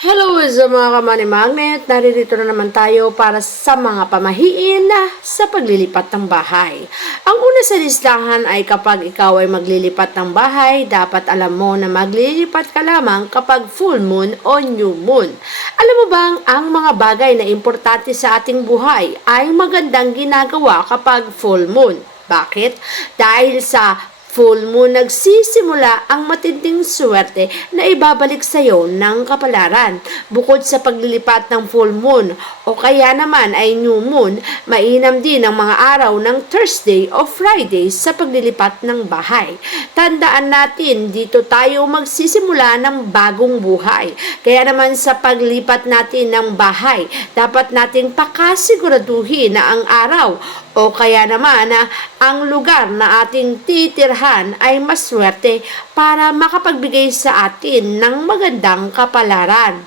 Hello sa mga kamani magnet, naririto na naman tayo para sa mga pamahiin sa paglilipat ng bahay. Ang una sa listahan ay kapag ikaw ay maglilipat ng bahay, dapat alam mo na maglilipat ka lamang kapag full moon o new moon. Alam mo bang ang mga bagay na importante sa ating buhay ay magandang ginagawa kapag full moon? Bakit? Dahil sa full moon nagsisimula ang matinding swerte na ibabalik sa iyo ng kapalaran. Bukod sa paglilipat ng full moon o kaya naman ay new moon, mainam din ang mga araw ng Thursday o Friday sa paglilipat ng bahay. Tandaan natin, dito tayo magsisimula ng bagong buhay. Kaya naman sa paglipat natin ng bahay, dapat nating pakasiguraduhin na ang araw o kaya naman ang lugar na ating titirhan ay maswerte para makapagbigay sa atin ng magandang kapalaran.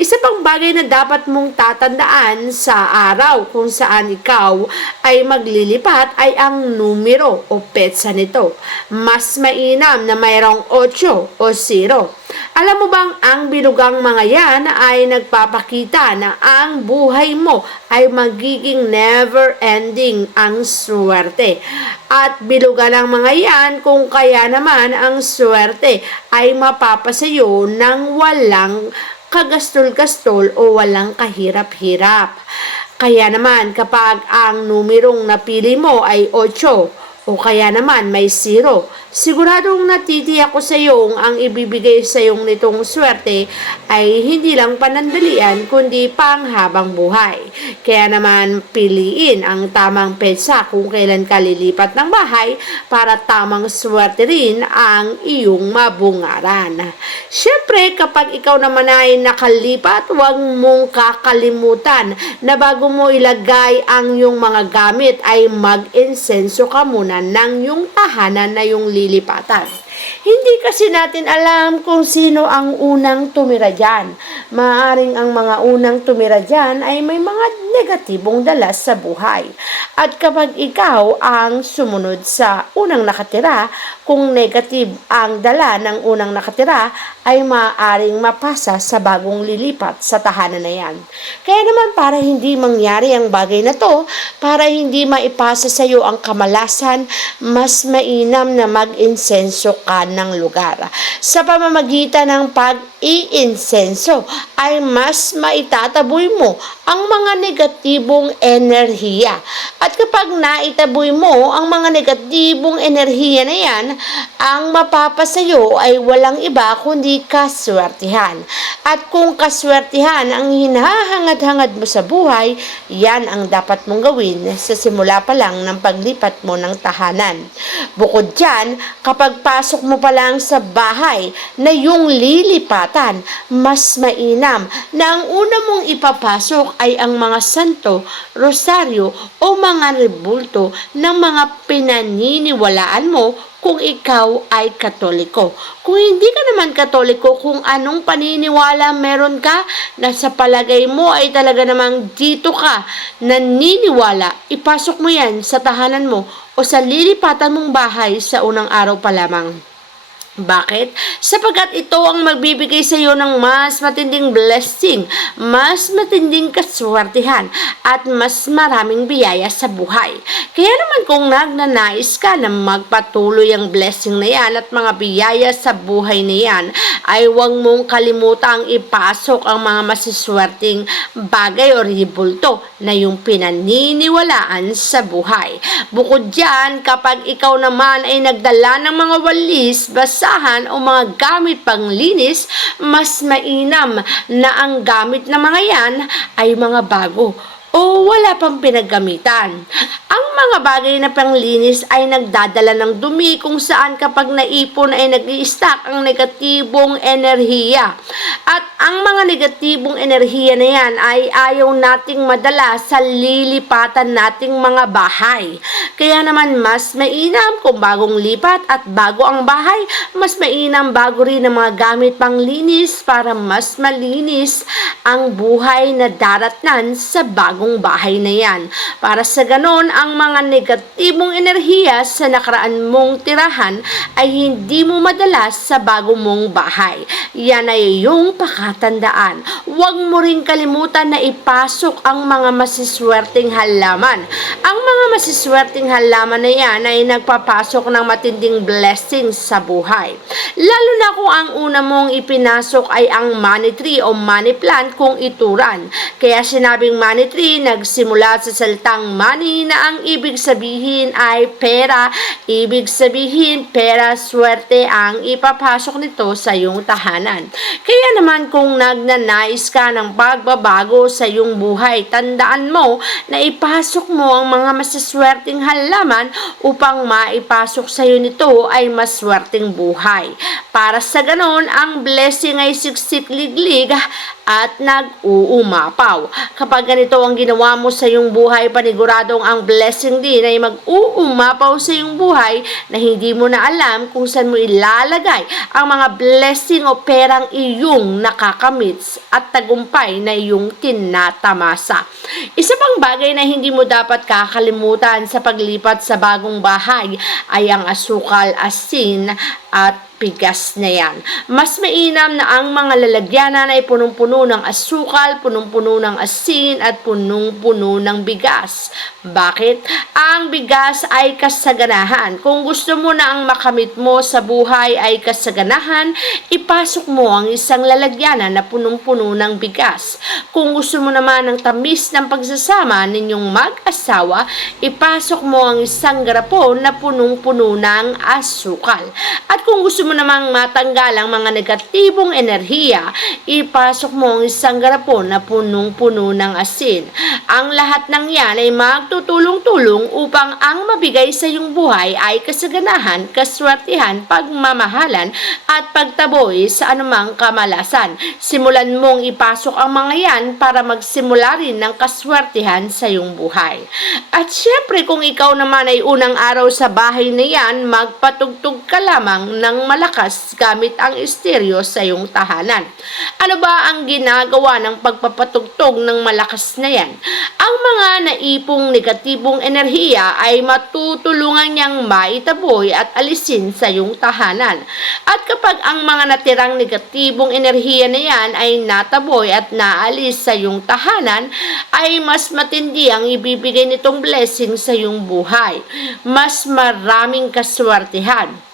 Isa pang bagay na dapat mong tatandaan sa araw kung saan ikaw ay maglilipat ay ang numero o petsa nito. Mas mainam na mayroong 8 o 0. Alam mo bang ang binugang mga yan ay nagpapakita na ang buhay mo ay magiging never-ending ang swerte. At bilugan ang mga yan kung kaya naman ang swerte ay mapapasayo ng walang kagastol-gastol o walang kahirap-hirap. Kaya naman kapag ang numerong napili mo ay 8 o kaya naman may 0, siguradong natitiyak ko sa iyong ang ibibigay sa iyong nitong swerte ay hindi lang panandalian kundi panghabang buhay. Kaya naman piliin ang tamang petsa kung kailan ka lilipat ng bahay para tamang swerte rin ang iyong mabungaran. Siyempre kapag ikaw naman ay nakalipat, huwag mong kakalimutan na bago mo ilagay ang iyong mga gamit ay mag-insenso ka muna ng yung tahanan na yung lilipatan. Hindi kasi natin alam kung sino ang unang tumira dyan. Maaring ang mga unang tumira dyan ay may mga negatibong dala sa buhay. At kapag ikaw ang sumunod sa unang nakatira, kung negative ang dala ng unang nakatira, ay maaaring mapasa sa bagong lilipat sa tahanan na yan. Kaya naman para hindi mangyari ang bagay na to, para hindi maipasa sa iyo ang kamalasan, mas mainam na mag-insenso ka ng lugar. Sa pamamagitan ng pag-iinsenso ay mas maitataboy mo ang mga negatibong enerhiya. At kapag naitaboy mo ang mga negatibong enerhiya na yan, ang mapapasayo ay walang iba kundi kaswertihan. At kung kaswertihan ang hinahangad-hangad mo sa buhay, yan ang dapat mong gawin sa simula pa lang ng paglipat mo ng tahanan. Bukod dyan, kapag pasok mo pa lang sa bahay na yung lilipatan, mas mainam na ang una mong ipapasok ay ang mga santo, rosaryo o mga rebulto ng mga pinaniniwalaan mo kung ikaw ay Katoliko. Kung hindi ka naman Katoliko, kung anong paniniwala meron ka na sa palagay mo ay talaga namang dito ka naniniwala, ipasok mo yan sa tahanan mo o sa lilipatan mong bahay sa unang araw pa lamang. Bakit? Sapagkat ito ang magbibigay sa iyo ng mas matinding blessing, mas matinding kaswertihan, at mas maraming biyaya sa buhay. Kaya naman kung nagnanais ka na magpatuloy ang blessing na yan at mga biyaya sa buhay na yan, ay huwag mong kalimutang ipasok ang mga masiswerting bagay o ribulto na yung pinaniniwalaan sa buhay. Bukod dyan, kapag ikaw naman ay nagdala ng mga walis, basahan o mga gamit panglinis, mas mainam na ang gamit na mga yan ay mga bago o wala pang pinaggamitan. Ang mga bagay na panglinis ay nagdadala ng dumi kung saan kapag naipon ay nag-i-stack ang negatibong enerhiya. At ang mga negatibong enerhiya na yan ay ayaw nating madala sa lilipatan nating mga bahay. Kaya naman mas mainam kung bagong lipat at bago ang bahay, mas mainam bago rin ang mga gamit panglinis para mas malinis ang buhay na daratnan sa bagong bagong bahay na yan. Para sa ganon, ang mga negatibong enerhiya sa nakaraan mong tirahan ay hindi mo madala sa bago mong bahay. Yan ay iyong pakatandaan. Huwag mo rin kalimutan na ipasok ang mga masiswerteng halaman. Ang mga masiswerteng halaman na yan ay nagpapasok ng matinding blessings sa buhay. Lalo na kung ang una mong ipinasok ay ang money tree o money plant kung ituran. Kaya sinabing money tree, nagsimula sa salitang money na ang ibig sabihin ay pera. Ibig sabihin, pera, swerte ang ipapasok nito sa iyong tahanan. Kaya naman kung nagnanais ka ng pagbabago sa iyong buhay, tandaan mo na ipasok mo ang mga masiswerteng halaman upang maipasok sa iyo nito ay maswerteng buhay. Para sa ganon, ang blessing ay siksik-liglig at nag-uumapaw. Kapag ganito ang ginawa mo sa iyong buhay, paniguradong ang blessing din ay mag-uumapaw sa iyong buhay na hindi mo na alam kung saan mo ilalagay ang mga blessing o perang iyong nakakamit at tagumpay na iyong tinatamasa. Isa pang bagay na hindi mo dapat kakalimutan sa paglipat sa bagong bahay ay ang asukal, asin at bigas na yan. Mas mainam na ang mga lalagyanan ay punong-puno ng asukal, punong-puno ng asin at punong-puno ng bigas. Bakit? Ang bigas ay kasaganahan. Kung gusto mo na ang makamit mo sa buhay ay kasaganahan, ipasok mo ang isang lalagyanan na punong-puno ng bigas. Kung gusto mo naman ang tamis ng pagsasama ninyong mag-asawa, ipasok mo ang isang garapon na punong-puno ng asukal. At kung gusto mo namang matanggal ang mga negatibong enerhiya, ipasok mo ang isang garapon na punong-puno ng asin. Ang lahat ng yan ay magtutulong-tulong upang ang mabigay sa iyong buhay ay kasaganahan, kaswertihan, pagmamahalan at pagtaboy sa anumang kamalasan. Simulan mong ipasok ang mga yan para magsimula rin ng kaswertihan sa iyong buhay. At syempre kung ikaw naman ay unang araw sa bahay na yan, magpatugtog ka lamang ng malakas gamit ang estereo sa iyong tahanan. Ano ba ang ginagawa ng pagpapatugtog ng malakas na yan? Ang mga naipong negatibong enerhiya ay matutulungan niyang maitaboy at alisin sa iyong tahanan. At kapag ang mga natirang negatibong enerhiya na yan ay nataboy at naalis sa iyong tahanan, ay mas matindi ang ibibigay nitong blessing sa iyong buhay. Mas maraming kaswertihan,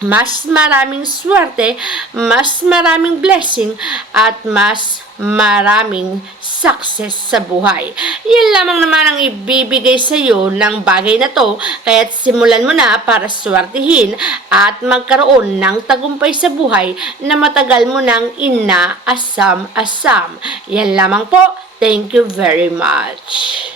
mas maraming swerte, mas maraming blessing, at mas maraming success sa buhay. Yan lamang naman ang ibibigay sa iyo ng bagay na to, kaya't simulan mo na para swertihin at magkaroon ng tagumpay sa buhay na matagal mo nang inaasam-asam. Yan lamang po. Thank you very much.